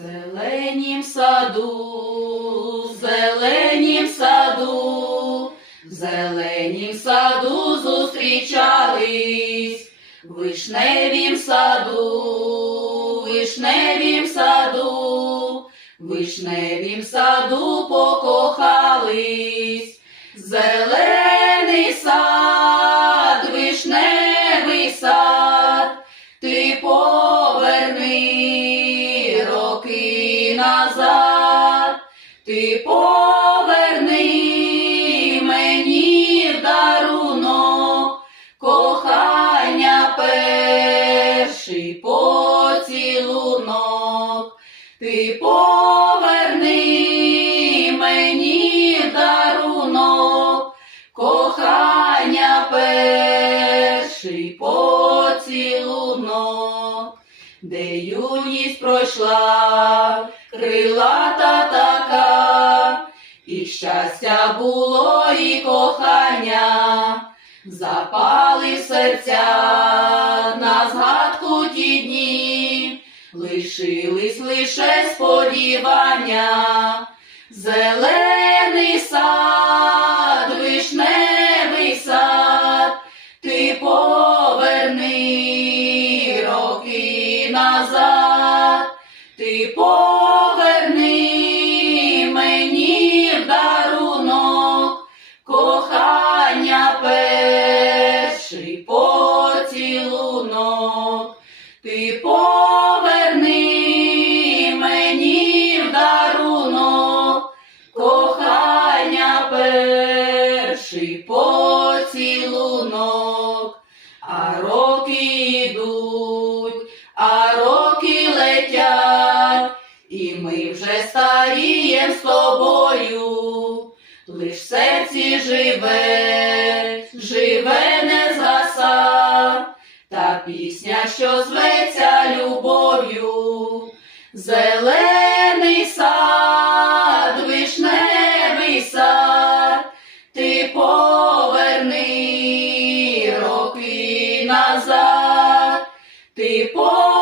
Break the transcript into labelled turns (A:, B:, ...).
A: Зеленім саду, зеленім саду, зеленім саду зустрічались, вишневім саду, вишневім саду, вишневім саду покохались. Зелений сад, ти поверни мені дарунок. Кохання перший поцілунок, ти поверни мені в дарунок. Кохання перший поцілунок, де юність пройшла, крилата така, щастя було, і кохання, запали серця на згадку ті дні, лишились лише сподівання. Зелений сад, вишневий сад, ти поверни роки назад, ти поверни ти поверни мені в дарунок. Кохання перший поцілунок, а роки йдуть, а роки летять, і ми вже старієм з тобою, лиш в серці живе, живе пісня, що зветься любов'ю. Зелений сад, вишневий сад, ти поверни роки назад, ти поверни